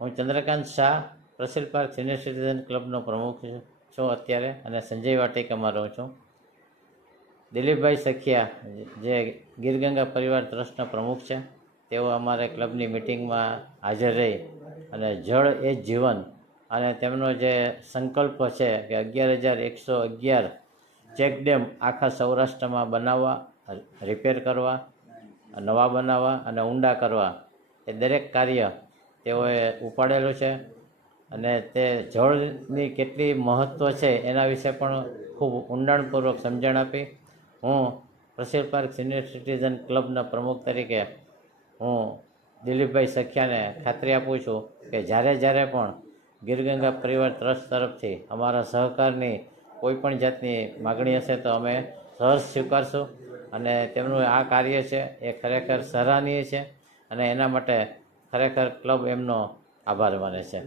હું Chandrakant Shah Prasil park senior citizen ક્લબનો પ્રમુખ છું અત્યારે, અને સંજય વાટિકામાં રહું છું. દિલીપભાઈ સખિયા જે ગીરગંગા પરિવાર ટ્રસ્ટના પ્રમુખ છે, તેઓ અમારે ક્લબની મિટિંગમાં હાજર રહી અને જળ એ જ જીવન અને તેમનો જે સંકલ્પ છે કે 11,111 ચેકડેમ આખા સૌરાષ્ટ્રમાં બનાવવા, રિપેર કરવા, નવા બનાવવા અને ઊંડા કરવા, એ દરેક કાર્ય તેઓએ ઉપાડેલું છે. અને તે જળની કેટલી મહત્ત્વ છે એના વિશે પણ ખૂબ ઊંડાણપૂર્વક સમજણ આપી. હું પ્રસિલ પાર્ક સિનિયર સિટીઝન ક્લબના પ્રમુખ તરીકે હું દિલીપભાઈ સખિયાને ખાતરી આપું છું કે જ્યારે પણ ગીરગંગા પરિવાર ટ્રસ્ટ તરફથી અમારા સહકારની કોઈ પણ જાતની માગણી હશે તો અમે સહર્ષ સ્વીકારશું. અને તેમનું આ કાર્ય છે એ ખરેખર સરાહનીય છે અને એના માટે ખરેખર ક્લબ એમનો આભાર માને છે.